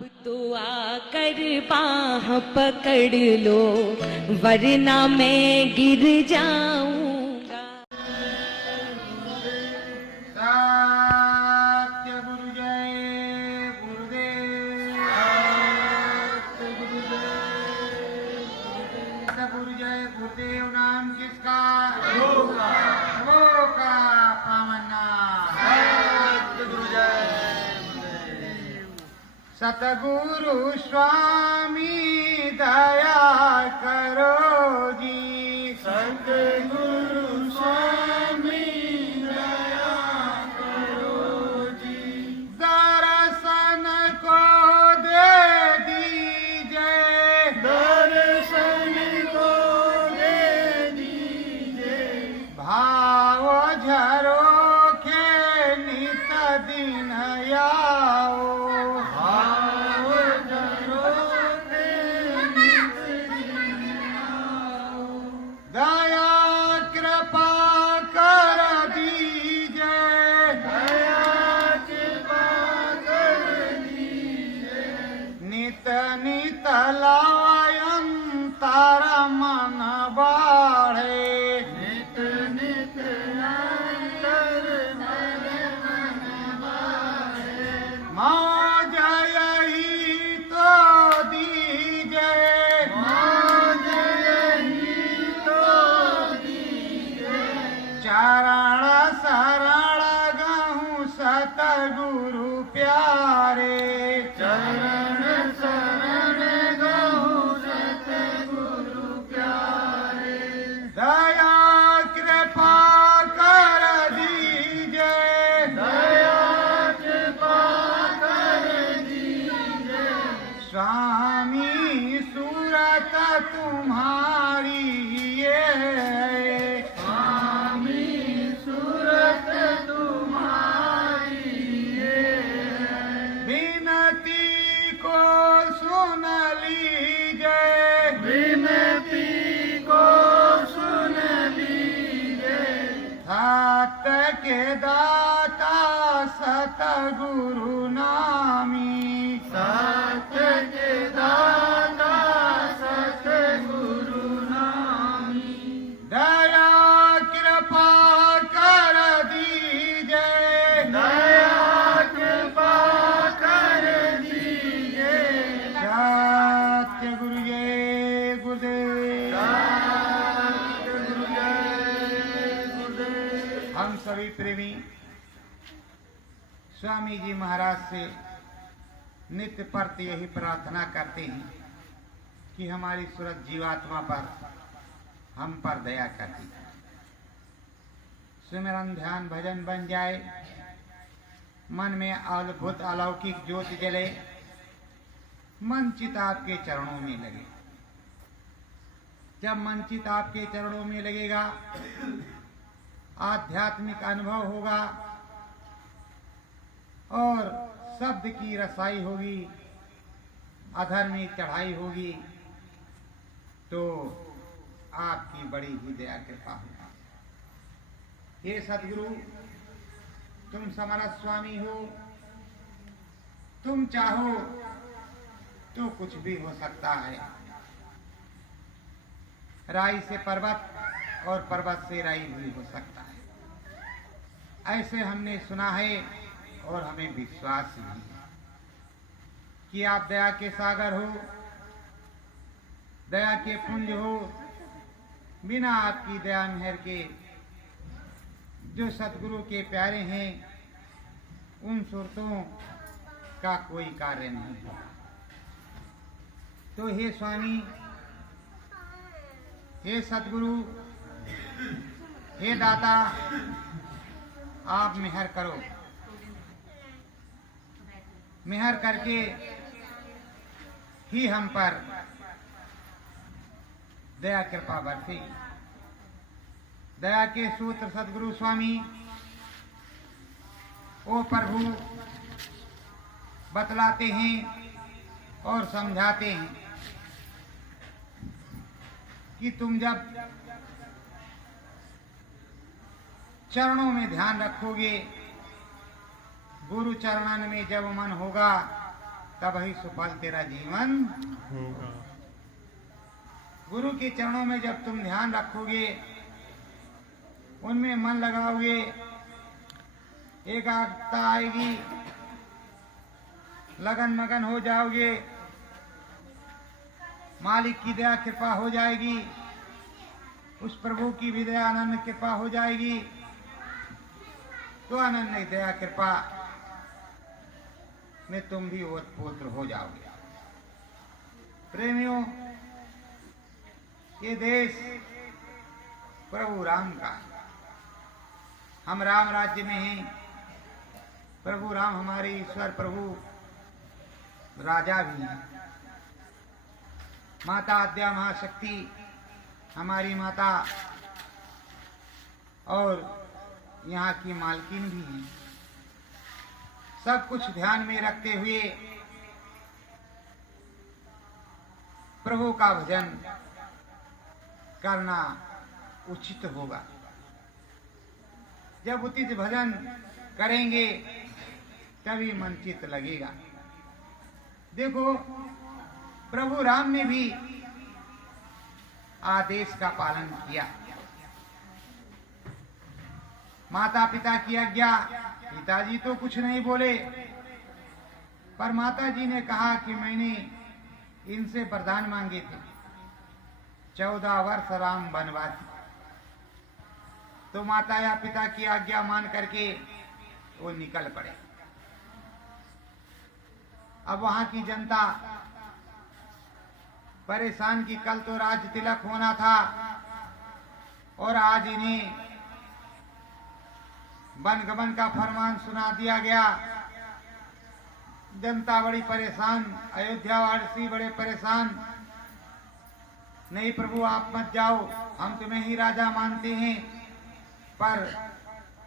अब तो आकर बाह पकड़ लो वरना मैं गिर जाऊंगा। सत्य गुरु जय गुरुदेव। सत्य गुरु जय गुरुदेव नाम किसका? वो का पावन नाम। सत्य गुरु जय सतगुरु स्वामी दया करो जी। सतगुरु स्वामी दया करो जी। दर्शन को दे दीजिए। दर्शन को दे दीजिए। भाव झरोखे नित दिन आओ। दया कृपा कर दीजिए। दया कृपा कर दीजिए। नित नित लायंतर मन बाढ़े। नित नित अंतर मन बाढ़े। मौज यही तो दीजिए। चरण शरण गहूँ सतगुरु प्यारे। चरण शरण गहूँ सतगुरु प्यारे। दया कृपा कर दीजिए। दया कृपा कर दीजिए। स्वामी सूरत तुम्हारी ये सुन लीजिए। विनती को सुन लीजिए। सत्य के दाता सतगुरु नामी। सत्य के दाता सतगुरु नामी। दया कृपा कर दीजिए। दया कृपा कर दीजिए। सत्य गुरु जय गुरुदेव। सत्य गुरु जय गुरुदेव। हम सभी प्रेमी स्वामी जी महाराज से नित्य प्रति यही प्रार्थना करते हैं कि हमारी सूरत जीवात्मा पर हम पर दया कर दी। सिमरन ध्यान भजन बन जाए। मन में अद्भुत अलौकिक ज्योति जले। मन चित आपके चरणों में लगे। जब मन चित आपके चरणों में लगेगा आध्यात्मिक अनुभव होगा और शब्द की रसाई होगी। अधर्मिक चढ़ाई होगी तो आपकी बड़ी ही दया कृपा होगी। हे सद्गुरु तुम समर्थ स्वामी हो। तुम चाहो तो कुछ भी हो सकता है। राई से पर्वत और पर्वत से राई भी हो सकता है। ऐसे हमने सुना है और हमें विश्वास भी है कि आप दया के सागर हो। दया के पुंज हो। बिना आपकी दया मेहर के जो सतगुरु के प्यारे हैं उन सूरतों का कोई कार्य नहीं होगा। तो हे स्वामी, हे सतगुरु, हे दाता, आप मेहर करो। मेहर करके ही हम पर दया कृपा बरसे। दया के सूत्र सद्गुरु स्वामी ओ प्रभु बतलाते हैं और समझाते हैं कि तुम जब चरणों में ध्यान रखोगे, गुरु चरणन में जब मन होगा तब ही सुफल तेरा जीवन होगा। गुरु के चरणों में जब तुम ध्यान रखोगे, उनमें मन लगाओगे, एकाग्रता आएगी, लगन मगन हो जाओगे, मालिक की दया कृपा हो जाएगी, उस प्रभु की भी दया अनन्य कृपा हो जाएगी, तो अनन्य दया कृपा में तुम भी ओतप्रोत हो जाओगे। प्रेमियों, ये देश प्रभु राम का है। हम राम राज्य में हैं। प्रभु राम हमारे ईश्वर प्रभु राजा भी हैं। माता आद्या महाशक्ति हमारी माता और यहाँ की मालकिन भी हैं। सब कुछ ध्यान में रखते हुए प्रभु का भजन करना उचित होगा। जब उचित भजन करेंगे तभी मन चित लगेगा। देखो, प्रभु राम ने भी आदेश का पालन किया। माता पिता की आज्ञा, पिताजी तो कुछ नहीं बोले, पर माता जी ने कहा कि मैंने इनसे वरदान मांगे थे, 14 वर्ष राम वनवासी। तो माता या पिता की आज्ञा मान करके वो निकल पड़े। अब वहां की जनता परेशान की कल तो राज तिलक होना था और आज इन्हें वनगमन का फरमान सुना दिया गया। जनता बड़ी परेशान, अयोध्यावासी बड़े परेशान। नहीं प्रभु, आप मत जाओ, हम तुम्हें ही राजा मानते हैं। पर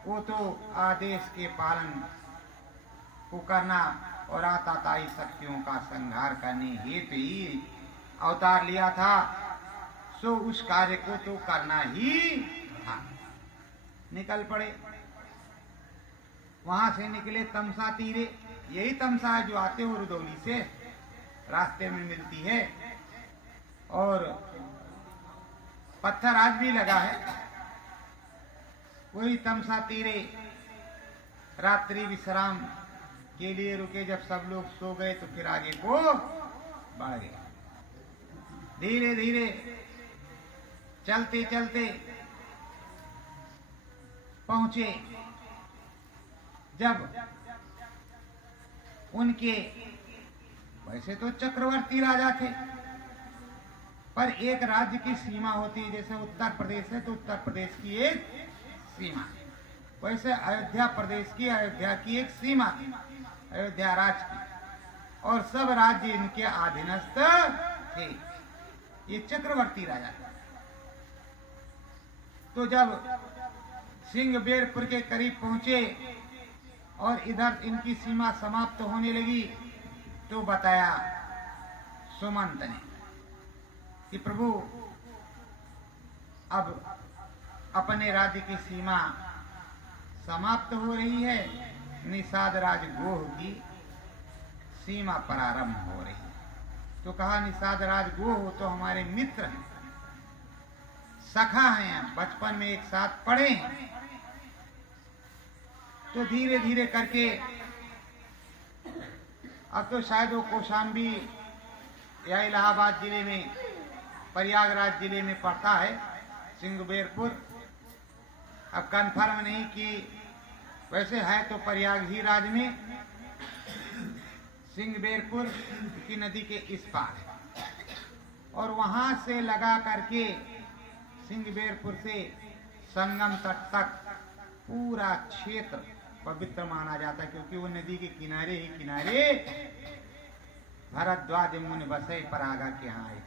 वो तो आदेश के पालन को करना और आताताई शक्तियों का संहार करने हेतु ही अवतार लिया था, सो उस कार्य को तो करना ही था। निकल पड़े। वहां से निकले तमसा तीरे। यही तमसा है जो आते हो रुदौली से रास्ते में मिलती है, और पत्थर आज भी लगा है। वही तमसा तीरे रात्रि विश्राम के लिए रुके। जब सब लोग सो गए तो फिर आगे को बढ़ गए। धीरे धीरे चलते चलते पहुंचे। जब उनके, वैसे तो चक्रवर्ती राजा थे, पर एक राज्य की सीमा होती है। जैसे उत्तर प्रदेश है तो उत्तर प्रदेश की एक सीमा, वैसे अयोध्या प्रदेश की, अयोध्या की एक सीमा थी, अयोध्या राज्य की, और सब राज्य इनके अधीनस्थ थे। ये चक्रवर्ती राजा थे। तो जब सिंहबेरपुर के करीब पहुंचे और इधर इनकी सीमा समाप्त होने लगी, तो बताया सुमंत ने कि प्रभु, अब अपने राज्य की सीमा समाप्त हो रही है, निषाद राज गोह की सीमा प्रारंभ हो रही है। तो कहा, निषाद राज गोह तो हमारे मित्र हैं, सखा हैं, बचपन में एक साथ पढ़े हैं। तो धीरे धीरे करके, अब तो शायद वो कौशाम्बी या इलाहाबाद जिले में, प्रयागराज जिले में पड़ता है सिंहबेरपुर। अब कंफर्म नहीं कि, वैसे है तो प्रयाग ही राज में, सिंहबेरपुर की नदी के इस पार है। और वहां से लगा करके सिंहबेरपुर से संगम तट तक पूरा क्षेत्र पवित्र माना जाता है, क्योंकि वो नदी के किनारे ही किनारे भरद्वाज मुनि बसे परागा के यहाँ आए।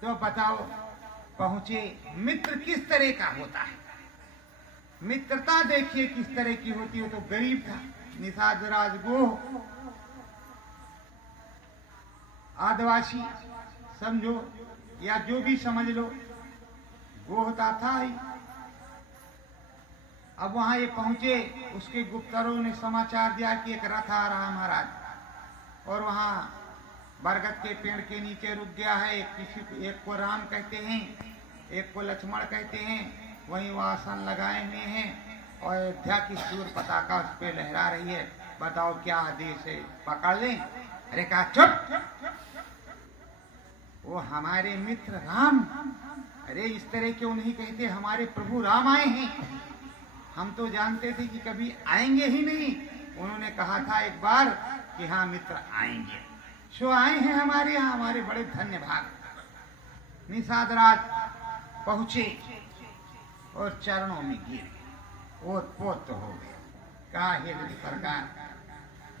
तो बताओ, पहुंचे। मित्र किस तरह का होता है, मित्रता देखिए किस तरह की होती है। तो गरीब था, निषाद राज गोह, आदिवासी समझो या जो भी समझ लो, गोहता था ही। अब वहां ये पहुंचे, उसके गुप्तरों ने समाचार दिया कि एक रथ आ रहा महाराज, और वहाँ बरगद के पेड़ के नीचे रुक गया है। एक को राम कहते हैं, एक को लक्ष्मण कहते हैं। वहीं वो आसन लगाए हुए हैं और अयोध्या की सूर्य पताका उस पर लहरा रही है। बताओ क्या आदेश है, पकड़ लें? अरे कहा चुप, वो हमारे मित्र राम। अरे इस तरह क्यों नहीं कहते, हमारे प्रभु राम आए हैं। हम तो जानते थे कि कभी आएंगे ही नहीं। उन्होंने कहा था एक बार कि हाँ मित्र आएंगे, सो आए हैं हमारे यहाँ। हमारे बड़े धन्य भाग। निषाद राज पहुंचे और चरणों में गिरे, ओत पोत तो हो गया। कहा हे सरकार,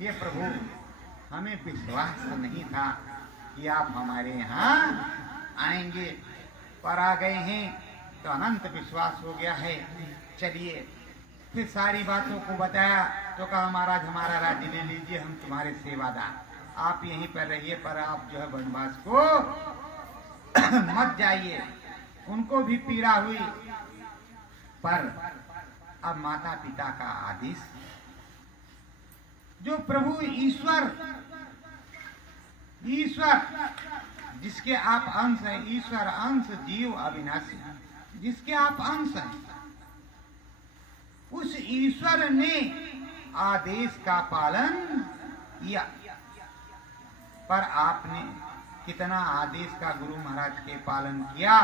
ये प्रभु, हमें विश्वास नहीं था कि आप हमारे यहाँ आएंगे, पर आ गए हैं तो अनंत विश्वास हो गया है। चलिए, फिर सारी बातों को बताया तो कहा महाराज हमारा राज्य ले लीजिए, हम तुम्हारे सेवादार, आप यहीं पर रहिए, पर आप जो है वनवास को मत जाइए। उनको भी पीड़ा हुई, पर अब माता पिता का आदेश, जो प्रभु ईश्वर जिसके आप अंश हैं, ईश्वर अंश जीव अविनाशी, जिसके आप अंश हैं, उस ईश्वर ने आदेश का पालन किया। पर आपने कितना आदेश का गुरु महाराज के पालन किया,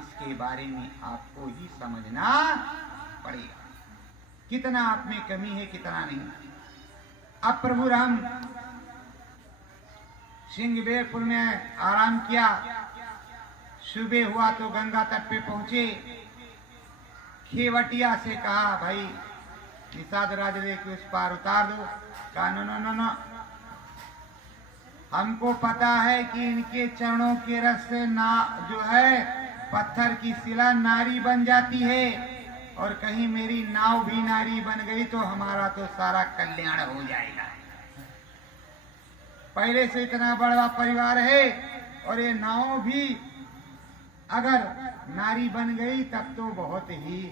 इसके बारे में आपको ही समझना पड़ेगा। कितना आप में कमी है, कितना नहीं। अब प्रभु राम सिंहबेरपुर में आराम किया। सुबह हुआ तो गंगा तट पे पहुंचे। खेवटिया से कहा भाई निषाद राजवे के उस पार उतार दो। कहा नो नो नो नो, हमको पता है कि इनके चरणों के रस से ना जो है पत्थर की शिला नारी बन जाती है, और कहीं मेरी नाव भी नारी बन गई तो हमारा तो सारा कल्याण हो जाएगा। पहले से इतना बड़ा परिवार है और ये नाव भी अगर नारी बन गई तब तो बहुत ही।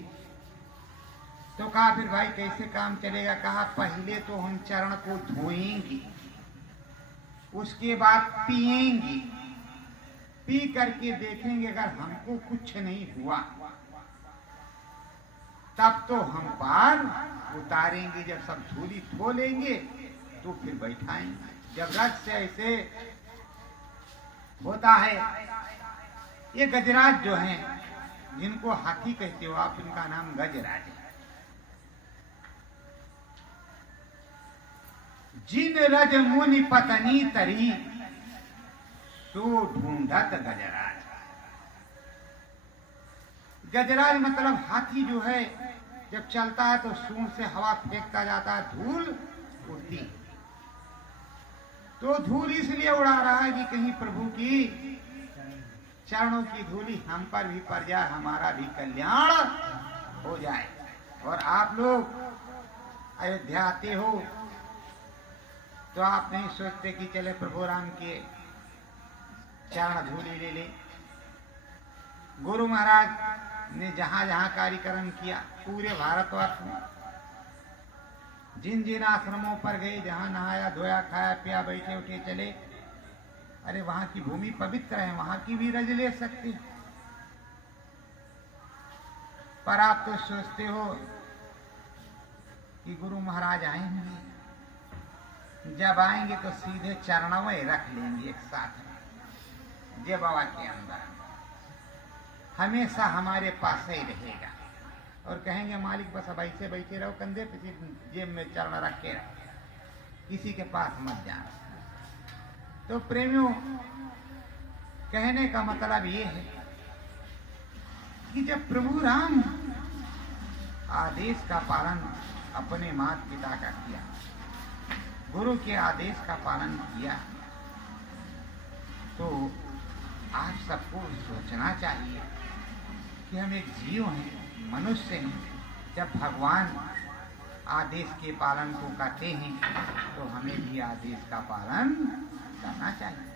तो कहा फिर भाई कैसे काम चलेगा? कहा पहले तो हम चरण को धोएंगे, उसके बाद पिएंगे, पी करके देखेंगे अगर हमको कुछ नहीं हुआ तब तो हम पार उतारेंगे। जब सब धूली धो लेंगे तो फिर बैठाएंगे। जब रज से ऐसे होता है, ये गजराज जो हैं, जिनको हाथी कहते हो आप, इनका नाम गजराज है। जिन रज मुनि पतनी तरी, सो ढूंढत गजराज। गजराज मतलब हाथी जो है, जब चलता है तो सूंड से हवा फेंकता जाता है, धूल उड़ती। तो धूल इसलिए उड़ा रहा है कि कहीं प्रभु की चरणों की धूली हम पर भी पड़ जाए, हमारा भी कल्याण हो जाए। और आप लोग अयोध्या आते हो तो आप नहीं सोचते कि चले प्रभु राम के चरण धूली ले ले। गुरु महाराज ने जहां जहां कार्यक्रम किया पूरे भारतवर्ष में, जिन जिन आश्रमों पर गए, जहां नहाया धोया खाया पिया बैठे उठे चले, अरे वहां की भूमि पवित्र है, वहां की भी रज ले सकते। पर आप तो सोचते हो कि गुरु महाराज आएंगे, जब आएंगे तो सीधे चरणों रख लेंगे एक साथ में, जय बाबा के अंदर हमेशा हमारे पास ही रहेगा। और कहेंगे मालिक बस अब ऐसे बैठे रहो, कंधे पे जेब में चरण रख के रहो, किसी के पास मत जाना। तो प्रेमियों, कहने का मतलब ये है कि जब प्रभु राम आदेश का पालन अपने माता पिता का किया, गुरु के आदेश का पालन किया, तो आप सबको सोचना चाहिए कि हम एक जीव हैं, मनुष्य हैं। जब भगवान आदेश के पालन को कहते हैं तो हमें भी आदेश का पालन करना चाहिए।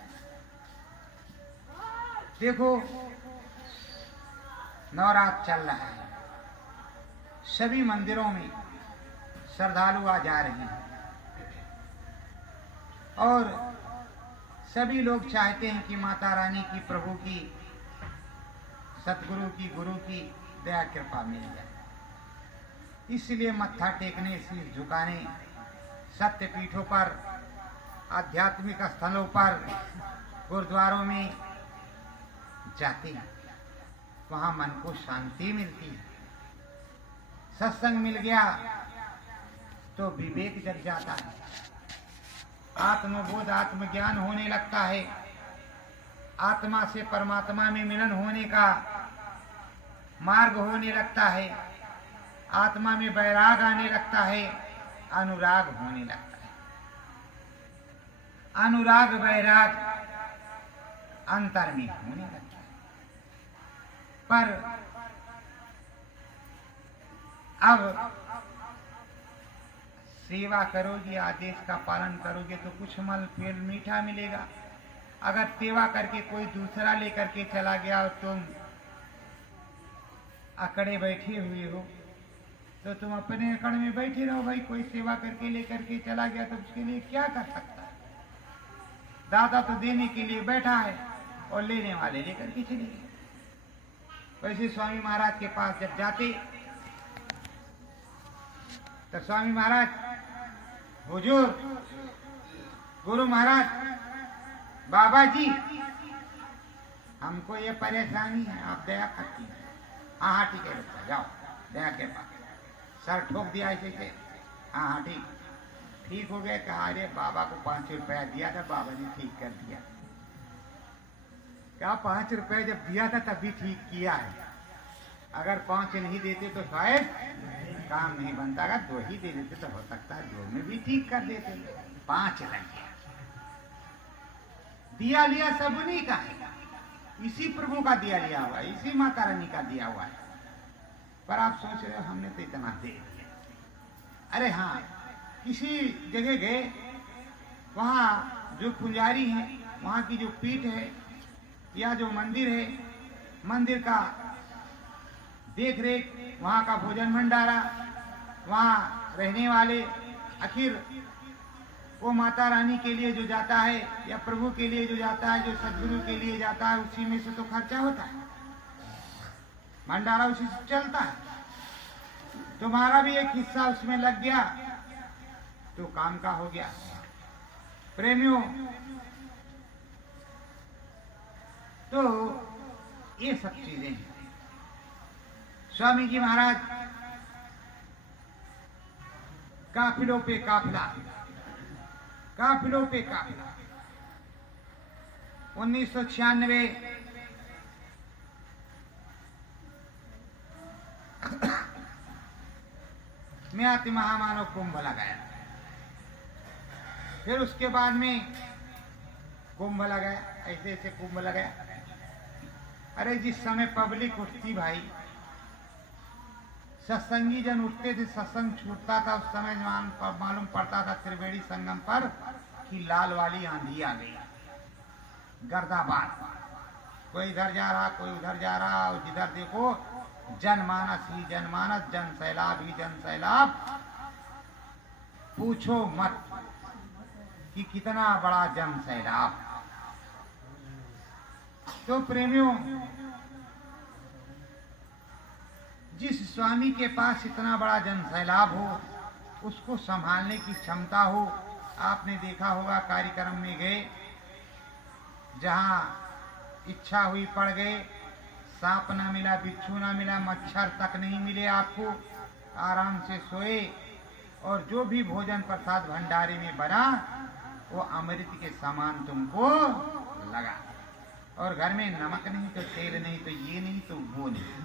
देखो, नवरात्र चल रहा है, सभी मंदिरों में श्रद्धालु आ जा रहे हैं। और सभी लोग चाहते हैं कि माता रानी की, प्रभु की, सतगुरु की, गुरु की दया कृपा मिल जाए। इसलिए मत्था टेकने, सिर झुकाने, सत्य पीठों पर, आध्यात्मिक स्थलों पर, गुरुद्वारों में जाते हैं। वहां मन को शांति मिलती है। सत्संग मिल गया तो विवेक जग जाता है, आत्मबोध, आत्मज्ञान होने लगता है, आत्मा से परमात्मा में मिलन होने का मार्ग होने लगता है, आत्मा में वैराग आने लगता है, अनुराग होने लगता है। अनुराग वैराग अंतर में होने लगता है। पर अब सेवा करोगे, आदेश का पालन करोगे तो कुछ मल फिर मीठा मिलेगा। अगर सेवा करके कोई दूसरा लेकर के चला गया और तुम अकड़े बैठे हुए हो तो तुम अपने अकड़ में बैठे रहो। भाई कोई सेवा करके लेकर के चला गया तो उसके लिए क्या कर सकता है? दादा तो देने के लिए बैठा है और लेने वाले लेकर के चले गए। वैसे स्वामी महाराज के पास जब जाते तो स्वामी महाराज, हुजूर, गुरु महाराज, बाबा जी, हमको ये परेशानी है, आप दया करती हैं। हाँ ठीक है बच्चा, जाओ दया के पास। सर ठोक दिया ऐसे, हाँ ठीक हो गया। कहा अरे बाबा को 5 रुपया दिया था, बाबा ने ठीक कर दिया। क्या 5 रुपया जब दिया था तभी ठीक किया है, अगर 5 नहीं देते तो शायद काम नहीं बनता। अगर 2 ही दे देते तो हो सकता है 2 में भी ठीक कर देते। 5 लग गया, दिया लिया सब उन्हीं का है, इसी प्रभु का दिया लिया हुआ है, इसी माता रानी का दिया हुआ है। पर आप सोच रहे हो हमने तो इतना दे दिया। अरे हाँ, किसी जगह गए, वहाँ जो पुजारी है, वहाँ की जो पीठ है या जो मंदिर है, मंदिर का देख रेख, वहाँ का भोजन भंडारा, वहाँ रहने वाले, आखिर वो माता रानी के लिए जो जाता है या प्रभु के लिए जो जाता है, जो सदगुरु के लिए जाता है, उसी में से तो खर्चा होता है, भंडारा उसी से चलता है। तुम्हारा भी एक हिस्सा उसमें लग गया तो काम का हो गया। प्रेमियों, तो ये सब चीजें हैं। स्वामी जी महाराज काफिलों पे काफिला, काफिलों पे काफिला। 1996 में अति महामानव कुंभ लगाया। फिर उसके बाद में कुंभ लगाया, ऐसे ऐसे कुंभ लगाया। अरे जिस समय पब्लिक उठती भाई, सत्संगी जन उठते थे, सत्संग छूटता था, उस समय मालूम पड़ता था त्रिवेणी संगम पर कि लाल वाली आंधी आ गई, गर्दाबाद। कोई इधर जा रहा, कोई उधर जा रहा, और जिधर देखो जनमानस ही जनमानस, जन सैलाब ही जन सैलाब। पूछो मत कि कितना बड़ा जन सैलाब। तो प्रेमियों, जिस स्वामी के पास इतना बड़ा जन सैलाब हो, उसको संभालने की क्षमता हो। आपने देखा होगा कार्यक्रम में गए, जहां इच्छा हुई पड़ गए, सांप ना मिला, बिच्छू ना मिला, मच्छर तक नहीं मिले, आपको आराम से सोए, और जो भी भोजन प्रसाद भंडारे में बना वो अमृत के समान तुमको लगा। और घर में नमक नहीं तो तेल नहीं तो ये नहीं तो वो नहीं।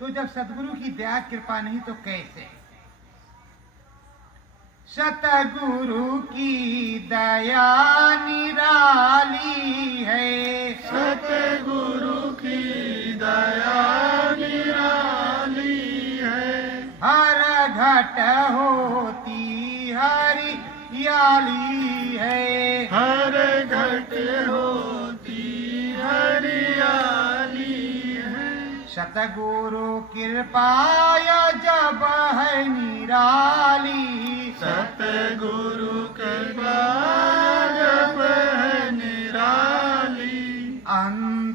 तो जब सतगुरु की दया कृपा नहीं तो कैसे? सतगुरु की दया निराली है, सतगुरु की दया निराली है। हर घट होती हरियाली है, हर घट होती हरियाली है। सतगुरु कृपाया जब है निराली, सतगुरु कृपा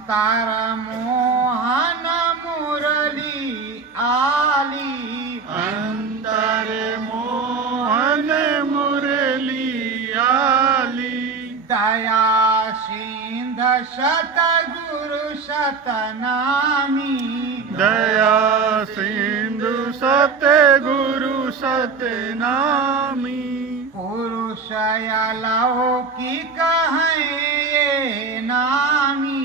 अंतर मोहन मुरली आली, अंतर मोहन मुरली आली, दया सिंध सतगुरु सतनामी, दया सिंधु सतगुरु सतनामी, पुरुष अलौकिक हैं ये नामी,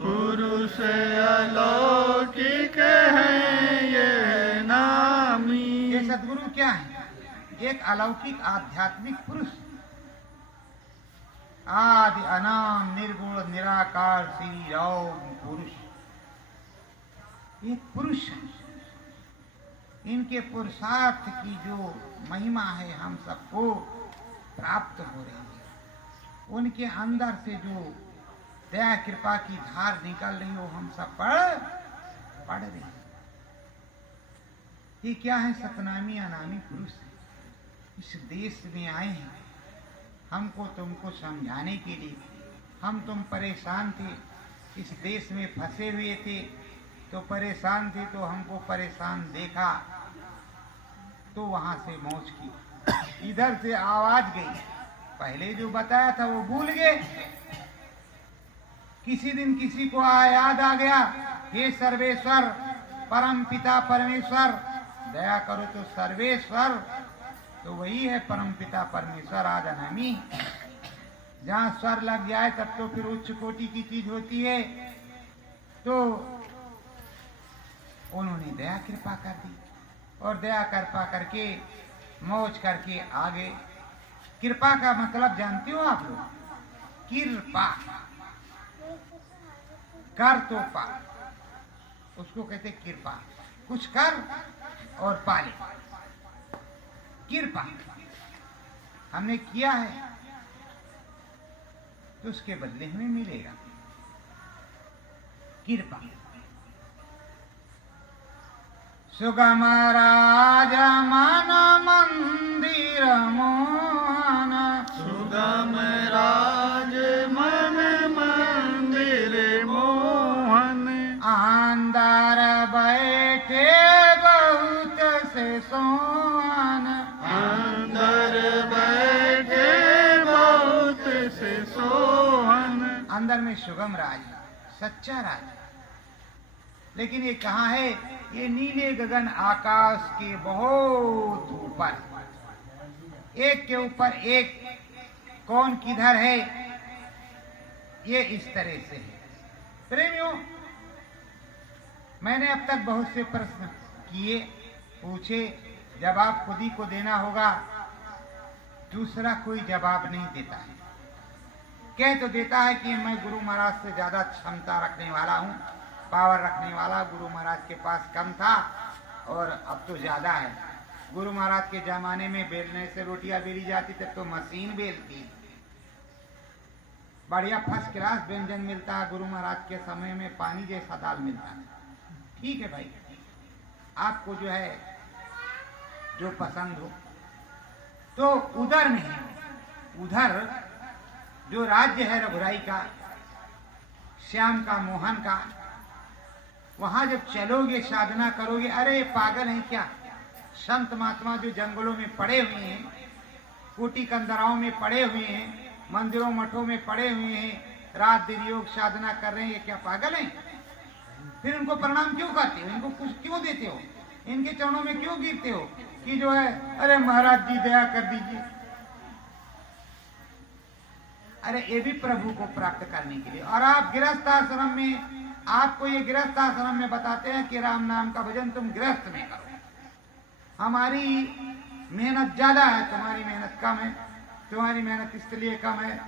पुरुष अलौकिक है ये नामी। ये सदगुरु क्या है? एक अलौकिक आध्यात्मिक पुरुष, आदि अनाम निर्गुण निराकार श्री राम पुरुष, एक पुरुष है। इनके पुरुषार्थ की जो महिमा है हम सबको प्राप्त हो रही है। उनके अंदर से जो दया कृपा की धार निकल रही हो हम सब पढ़ रही है। ये क्या है? सतनामी अनामी पुरुष है। इस देश में आए हैं हमको तुमको समझाने के लिए। हम तुम परेशान थे, इस देश में फंसे हुए थे, तो परेशान थे तो हमको परेशान देखा तो वहां से मौज की, इधर से आवाज गई। पहले जो बताया था वो भूल गए। किसी दिन किसी को याद आ गया, हे सर्वेश्वर परम पिता परमेश्वर, दया करो तो सर्वेश्वर तो वही है परम पिता परमेश्वर आद अनामी। जहाँ स्वर लग जाए तब तो फिर उच्च कोटि की चीज होती है। तो उन्होंने दया कृपा कर दी और दया कृपा करके मौज करके आगे। कृपा का मतलब जानते हो आप लोग? कृपा, कर तो पा, उसको कहते कृपा। कुछ कर और पाले, कृपा हमने किया है तो उसके बदले हमें मिलेगा कृपा। सुगम राज मन मंदिर मोहन, सुगम राज मन मंदिर मोहन, अंदर बैठे बहुत से सोहन, अंदर बैठे बहुत से सोहन। अंदर में सुगम राज, सच्चा राज। लेकिन ये कहाँ है? ये नीले गगन आकाश के बहुत ऊपर, एक के ऊपर एक। कौन किधर है? ये इस तरह से है। प्रेमियों, मैंने अब तक बहुत से प्रश्न किए, पूछे, जवाब खुद ही को देना होगा। दूसरा कोई जवाब नहीं देता है। कह तो देता है कि मैं गुरु महाराज से ज्यादा क्षमता रखने वाला हूँ, पावर रखने वाला। गुरु महाराज के पास कम था और अब तो ज्यादा है। गुरु महाराज के जमाने में बेलने से रोटियां बेली जाती, तब तो मशीन बेलती। बढ़िया फर्स्ट क्लास व्यंजन मिलता है। गुरु महाराज के समय में पानी जैसा दाल मिलता है। ठीक है भाई, आपको जो है जो पसंद हो। तो उधर नहीं, उधर जो राज्य है रघुराई का, श्याम का, मोहन का, वहां जब चलोगे साधना करोगे, अरे पागल है क्या? संत महात्मा जो जंगलों में पड़े हुए हैं, कोटि कंदराओं में पड़े हुए हैं, मंदिरों मठों में पड़े हुए हैं, रात दिन योग साधना कर रहे हैं, ये क्या पागल हैं? फिर उनको प्रणाम क्यों करते हो? इनको कुछ क्यों देते हो? इनके चरणों में क्यों गिरते हो कि जो है अरे महाराज जी दया कर दीजिए? अरे ये भी प्रभु को प्राप्त करने के लिए। और आप गृहस्थ आश्रम में, आपको ये गृहस्थ आश्रम में बताते हैं कि राम नाम का भजन तुम गृहस्थ में करो। हमारी मेहनत ज्यादा है, तुम्हारी मेहनत कम है। तुम्हारी मेहनत इसलिए कम है,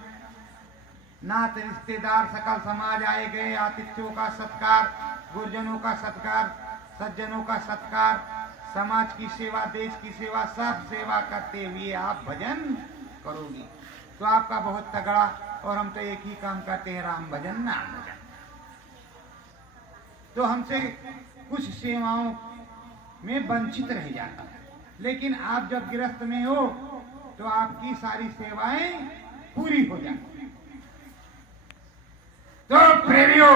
नात रिश्तेदार सकल समाज आए गए, आतिथ्यों का सत्कार, गुरुजनों का सत्कार, सज्जनों का सत्कार, समाज की सेवा, देश की सेवा, सब सेवा करते हुए आप भजन करोगे तो आपका बहुत तगड़ा। और हम तो एक ही काम करते हैं, राम भजन नाम भजन। तो हमसे कुछ सेवाओं में वंचित रह जाता है। लेकिन आप जब गृहस्थ में हो तो आपकी सारी सेवाएं पूरी हो जाती। तो प्रेमियों,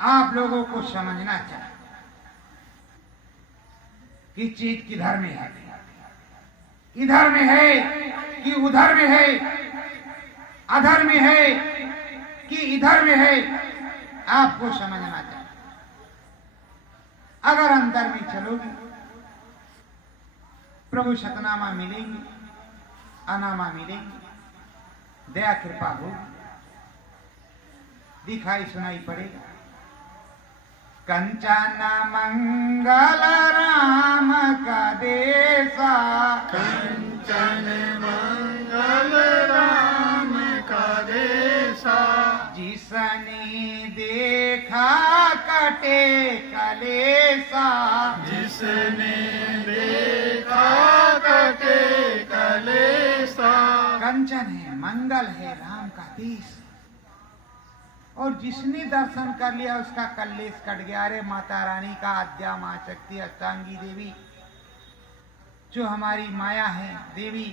आप लोगों को समझना चाहिए कि चीज किधर में है, इधर में है कि उधर में है, अधर में है कि इधर में है, आपको समझना चाहिए। अगर अंदर में चलोगी प्रभु शतनामा मिलेगी, अनामा मिलेगी, दया कृपा होगी, दिखाई सुनाई पड़ेगा। कंचन मंगल राम का देसा, कंचन मंगल राम का देसा, जिसने देखा कटे कलेसा, जिसने देखा कटे कलेसा। कंचन है, मंगल है, राम का देश, और जिसने दर्शन कर लिया उसका कलेश कट गया। अरे माता रानी का आद्या मां शक्ति अष्टांगी देवी जो हमारी माया है, देवी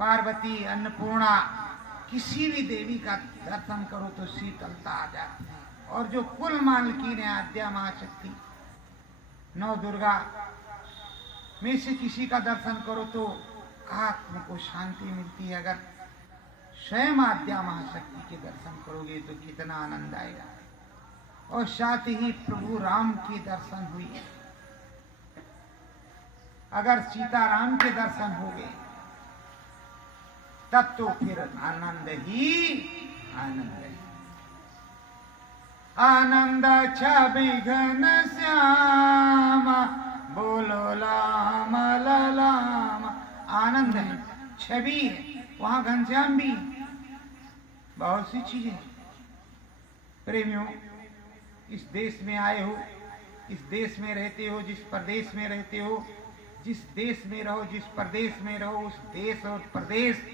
पार्वती, अन्नपूर्णा, किसी भी देवी का दर्शन करो तो शीतलता आ जाती है। और जो कुल मालकीन है आद्या महाशक्ति, नौ दुर्गा में से किसी का दर्शन करो तो आत्मा को शांति मिलती है। अगर स्वयं आद्या महाशक्ति के दर्शन करोगे तो कितना आनंद आएगा। और साथ ही प्रभु राम के दर्शन हुए, अगर सीताराम के दर्शन हो गए तब तो फिर आनंद ही आनंद है। आनंद छवि घन श्यामा, बोलो लाम लाम। आनंद है, छवि है, वहां घनश्याम भी, बहुत सी चीजें। प्रेमियों, इस देश में आए हो, इस देश में रहते हो, जिस प्रदेश में रहते हो, जिस देश में रहो, जिस प्रदेश में रहो, उस देश और प्रदेश,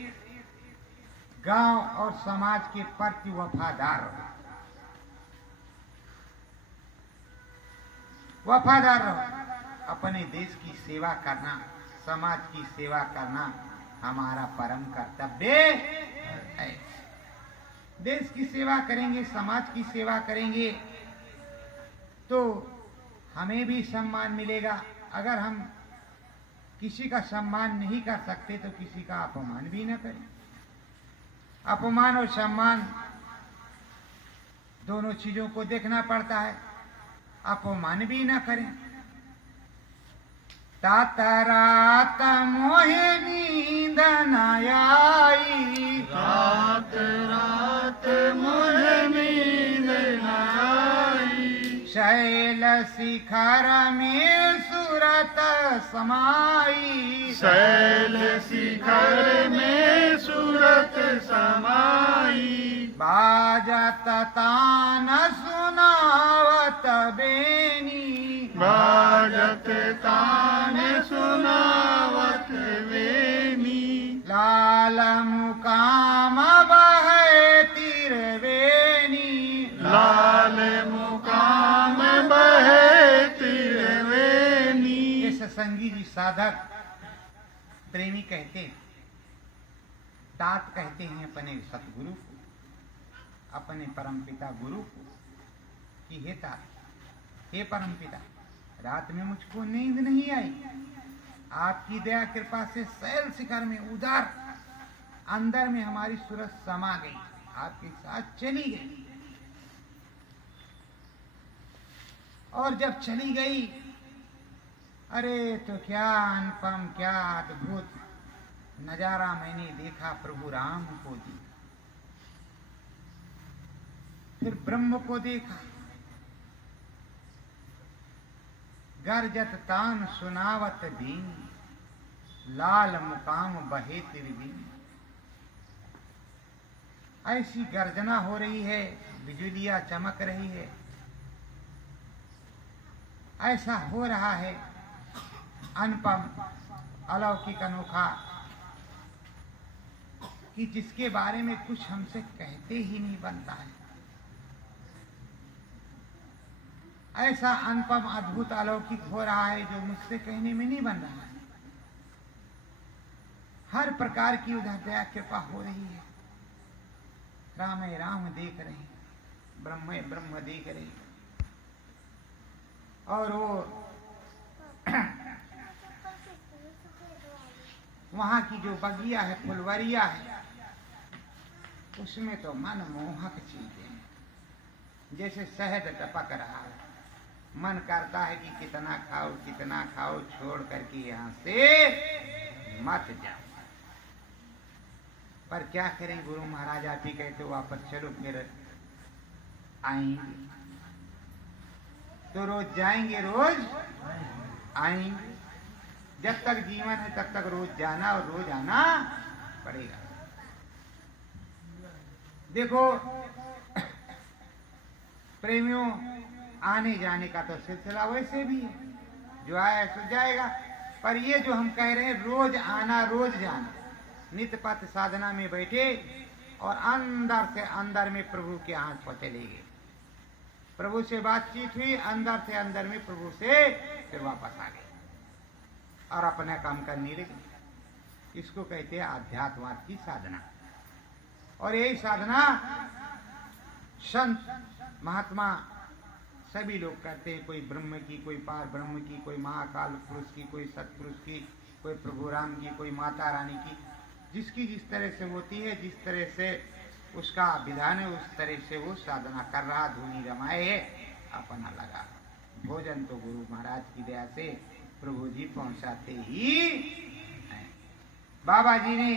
गांव और समाज के प्रति वफादार रहो, वफादार रहो। अपने देश की सेवा करना, समाज की सेवा करना हमारा परम कर्तव्य है। देश की सेवा करेंगे, समाज की सेवा करेंगे तो हमें भी सम्मान मिलेगा। अगर हम किसी का सम्मान नहीं कर सकते तो किसी का अपमान भी न करें। अपमान और सम्मान दोनों चीजों को देखना पड़ता है। अपमान भी न करें। तात रात मोहे नींद न आई, रात रात मोहे नींद न आई, शैल शिखर में सूरत समाई, शैल शिखर में सूरत समाई, बाजत तान सुनावत बेनी, बाजत तान सुनावत वेनी, लाल मुकाम बहे तिरवेनी, लाल मुकाम बहे तिरवेनी। ये सत्संगी जी साधक प्रेमी कहते हैं, तात कहते हैं अपने सतगुरु को, अपने परमपिता गुरु को कि हे तात, हे परमपिता, रात में मुझको नींद नहीं आई, आपकी दया कृपा से शैल शिखर में उधर अंदर में हमारी सूरत समा गई, आपके साथ चली गई। और जब चली गई, अरे तो क्या अनुपम, क्या अद्भुत नजारा मैंने देखा, प्रभु राम को देखा, फिर ब्रह्म को देखा, गर्जत तान सुनावत दीन, लाल मुकाम बहे तिरबीन। ऐसी गर्जना हो रही है, बिजुलियां चमक रही है, ऐसा हो रहा है अनुपम, अलौकिक, अनोखा कि जिसके बारे में कुछ हमसे कहते ही नहीं बनता है। ऐसा अनुपम, अद्भुत, अलौकिक हो रहा है जो मुझसे कहने में नहीं बन रहा है। हर प्रकार की उधर दया कृपा हो रही है। राम राम देख रहे हैं, ब्रह्म ब्रह्म देख रही। और वो वहां की जो बगिया है, फुलवरिया है, उसमें तो मनमोहक चीजें हैं, जैसे शहद टपक रहा है। मन करता है कि कितना खाओ, छोड़ करके यहाँ से मत जाओ। पर क्या करें, गुरु महाराज आप ही कहते हो वापस चलो, फिर आएंगे तो रोज जाएंगे, रोज आएंगे। जब तक जीवन है तब तक रोज जाना और रोज आना पड़ेगा। देखो प्रेमियों, आने जाने का तो सिलसिला वैसे भी है, जो आया सो जाएगा। पर ये जो हम कह रहे हैं रोज आना रोज जाना, नित्य पथ साधना में बैठे और अंदर से अंदर में प्रभु के हाथ पर चले गए। प्रभु से बातचीत हुई, अंदर से अंदर में प्रभु से फिर वापस आ गए और अपना काम करने लगे। इसको कहते हैं आध्यात्मवाद की साधना। और यही साधना संत महात्मा सभी लोग करते हैं। कोई ब्रह्म की, कोई पार ब्रह्म की, कोई महाकाल पुरुष की, कोई सतपुरुष की, कोई प्रभु राम की, कोई माता रानी की। जिसकी जिस तरह से होती है, जिस तरह से उसका विधान है, उस तरह से वो साधना कर रहा, धुनी रमाए है, अपना लगा। भोजन तो गुरु महाराज की दया से प्रभु जी पहुंचाते ही हैं। बाबा जी ने,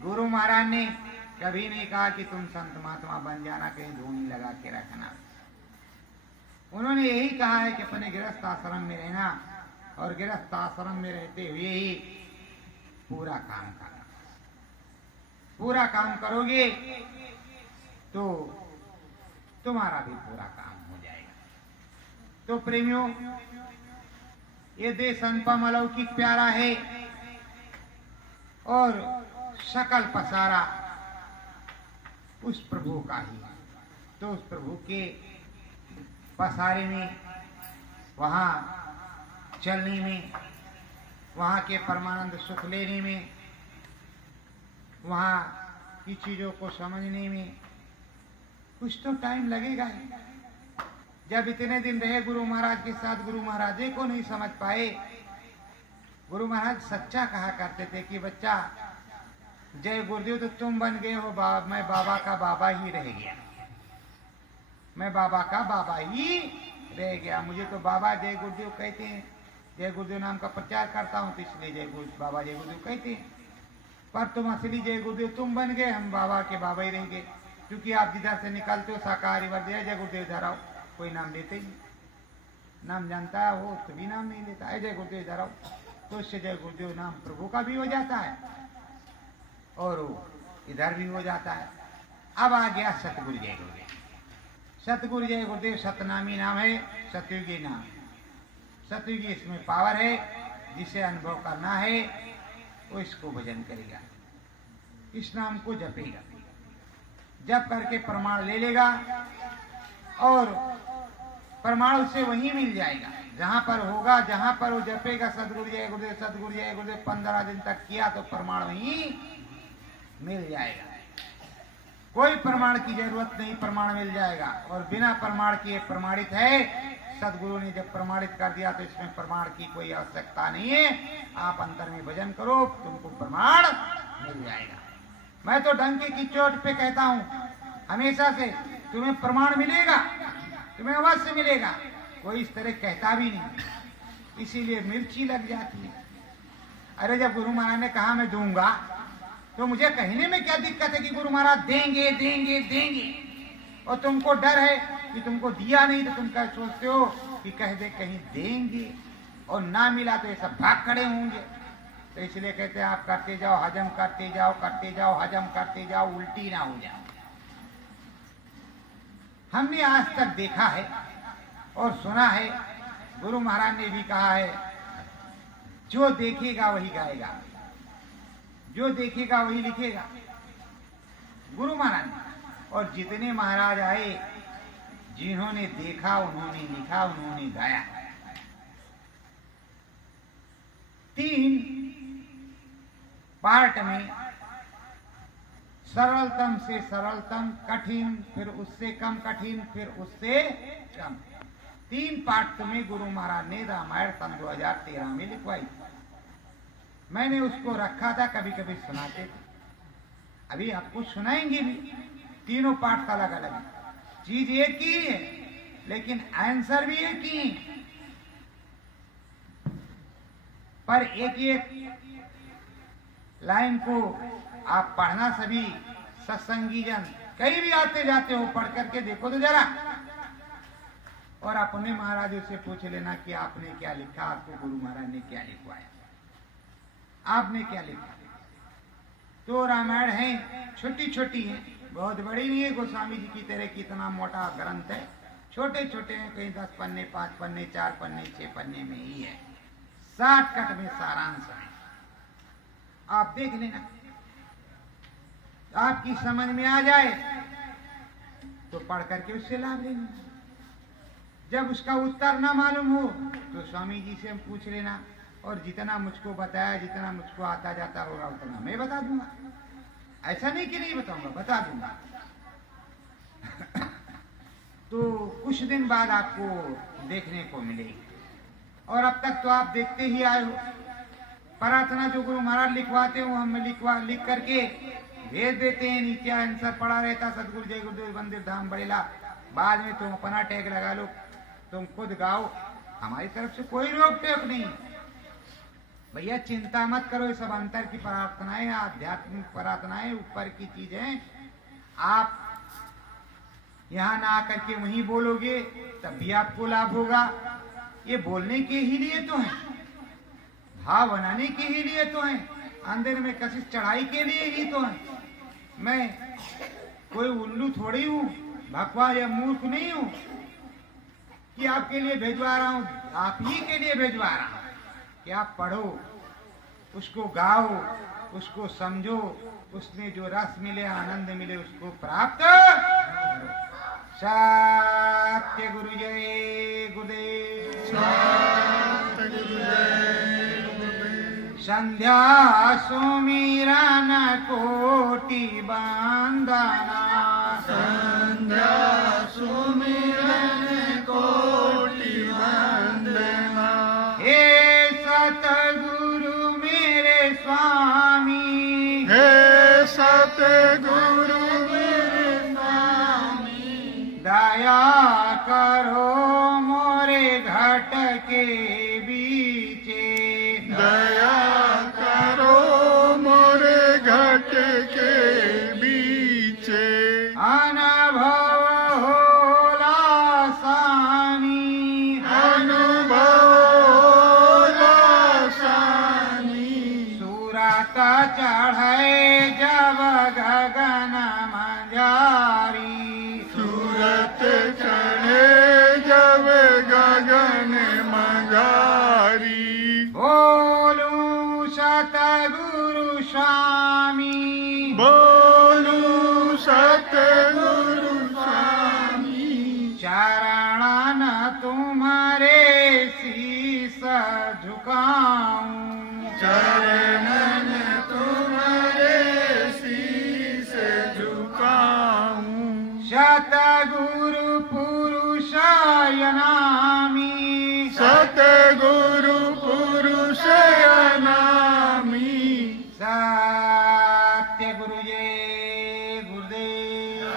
गुरु महाराज ने कभी नहीं कहा कि तुम संत महात्मा बन जाना, कहीं धुनी लगा के रखना। उन्होंने यही कहा है कि अपने गृहस्थ आश्रम में रहना और गृहस्थ आश्रम में रहते हुए ही पूरा काम करना। पूरा काम करोगे तो तुम्हारा भी पूरा काम हो जाएगा। तो प्रेमियों, ये देश अनुपम अलौकिक प्यारा है और सकल पसारा उस प्रभु का ही है। तो उस प्रभु के पसारे में, वहां चलने में, वहां के परमानंद सुख लेने में, वहां की चीजों को समझने में कुछ तो टाइम लगेगा ही। जब इतने दिन रहे गुरु महाराज के साथ, गुरु महाराज जी को नहीं समझ पाए। गुरु महाराज सच्चा कहा करते थे कि बच्चा, जय गुरुदेव तो तुम बन गए हो, मैं बाबा का बाबा ही रह गया, मैं बाबा का बाबा ही रह गया। मुझे तो बाबा जय गुरुदेव कहते हैं, जय गुरुदेव नाम का प्रचार करता हूँ, तो इसलिए बाबा जय गुरुदेव कहते हैं। पर तुम असली जय गुरुदेव तुम बन गए, हम बाबा के बाबा ही रह गए। क्योंकि आप जिधर से निकलते हो शाकाहारी वर्ग जय गुरुदेव धराओ, कोई नाम लेते ही, नाम जानता है वो कभी नाम नहीं लेता है, जय गुरुदेव धराओ। तो उससे जय गुरुदेव नाम प्रभु का भी हो जाता है और वो इधर भी हो जाता है। अब आ गया सतगुरु जय गुरुदेव। सतगुरु जय गुरुदेव सतनामी नाम है, सतयुगी नाम। सतयुगी इसमें पावर है, जिसे अनुभव करना है वो इसको भजन करेगा, इस नाम को जपेगा। जप करके प्रमाण ले लेगा और प्रमाण उसे वहीं मिल जाएगा जहां पर होगा, जहां पर वो जपेगा सतगुरु जय गुरुदेव, सतगुरु जय गुरुदेव 15 दिन तक किया तो प्रमाण वहीं मिल जाएगा। कोई प्रमाण की जरूरत नहीं, प्रमाण मिल जाएगा। और बिना प्रमाण किए प्रमाणित है। सदगुरु ने जब प्रमाणित कर दिया तो इसमें प्रमाण की कोई आवश्यकता नहीं है। आप अंतर में भजन करो, तुमको प्रमाण मिल जाएगा। मैं तो डंके की चोट पे कहता हूँ हमेशा से, तुम्हें प्रमाण मिलेगा, तुम्हें अवश्य मिलेगा। कोई इस तरह कहता भी नहीं, इसीलिए मिर्ची लग जाती है। अरे जब गुरु महाराज ने कहा मैं दूंगा, तो मुझे कहने में क्या दिक्कत है कि गुरु महाराज देंगे देंगे देंगे, और तुमको डर है कि तुमको दिया नहीं तो तुम क्या सोचते हो कि कह दे कहीं देंगे, और ना मिला तो ये सब भाग खड़े होंगे। तो इसलिए कहते हैं आप करते जाओ, हजम करते जाओ, करते जाओ, हजम करते जाओ, उल्टी ना हो जाओ। हमने आज तक देखा है और सुना है, गुरु महाराज ने भी कहा है, जो देखेगा वही गाएगा, जो देखेगा वही लिखेगा। गुरु महाराज ने, और जितने महाराज आए जिन्होंने देखा उन्होंने लिखा, उन्होंने गाया। 3 पार्ट में सरलतम से सरलतम, कठिन, फिर उससे कम कठिन, फिर उससे कम। 3 पाठ तुम्हें गुरु महाराज ने रामायण सन 2013 में लिखवाई। मैंने उसको रखा था, कभी कभी सुनाते थे, अभी आपको सुनाएंगे भी। तीनों पाठ अलग अलग है, चीज एक ही है लेकिन आंसर भी एक ही है। पर एक एक लाइन को आप पढ़ना, सभी सत्संगी जन कहीं भी आते जाते हो, पढ़ करके देखो तो जरा, और अपने महाराजों से पूछ लेना कि आपने क्या लिखा, आपको गुरु महाराज ने क्या लिखवाया, आपने क्या लिखा। तो रामायण है, छोटी छोटी है, बहुत बड़ी नहीं है, गोस्वामी जी की तरह कितना मोटा ग्रंथ है, छोटे छोटे हैं, कहीं 10 पन्ने, 5 पन्ने, 4 पन्ने, 6 पन्ने में ही है, 60 कट में सारांश है। आप देख लेना, आपकी समझ में आ जाए तो पढ़ करके उससे लाभ लेना। जब उसका उत्तर ना मालूम हो तो स्वामी जी से पूछ लेना, और जितना मुझको बताया, जितना मुझको आता जाता होगा उतना मैं बता दूंगा। ऐसा नहीं कि नहीं बताऊंगा, बता दूंगा। तो कुछ दिन बाद आपको देखने को मिलेगी, और अब तक तो आप देखते ही आए हो। प्रार्थना जो गुरु महाराज लिखवाते हो, हम लिख करके भेज देते हैं, नीचे आंसर पड़ा रहता, सतगुरु जय गुरुदेव मंदिर धाम बड़ेला। बाद में तुम अपना टैग लगा लो, तुम खुद गाओ, हमारी तरफ से कोई रोक टोक नहीं। भैया चिंता मत करो, ये सब अंतर की प्रार्थनाएं, आध्यात्मिक प्रार्थनाएं, ऊपर की चीजें। आप यहाँ ना आकर के वहीं बोलोगे तब भी आपको लाभ होगा। ये बोलने के ही लिए तो है, भाव बनाने के ही लिए तो है, अंदर में कशिश चढ़ाई के लिए ही तो है। मैं कोई उल्लू थोड़ी हूँ, भगवा या मूर्ख नहीं हूँ कि आपके लिए भेजवा रहा हूँ, आप ही के लिए भेजवा रहा हूँ कि आप पढ़ो, उसको गाओ, उसको समझो, उसमें जो रस मिले, आनंद मिले, उसको प्राप्त करो। सत्य गुरु जय गुरुदेव, सत्य गुरु जय गुरुदेव। संध्या सुमिरन कोटि बंदना, संध्या सुमिरन कोटि वंदना। हे सतगुरु मेरे स्वामी, हे सतगुरु मेरे स्वामी। दया करो मोरे घट के बीचे, दया करो मोरे घट के बीचे। अनुभव होला सानी, अनुभव लासानी। सूरत चढ़े जब गगन मंजारी, सूरत चढ़े जब गगन मंगारी। बोलू सतगुरु स्वामी, बोलू सतगुरु स्वामी। चरणन तुम्हारे शीस झुकाऊं, चरणन तुम्हारे शीस झुकाऊं। सतगुरु पुरुष नामी, सतगुरु पुरुष नामी। सत्य गुरु जय गुरुदेव।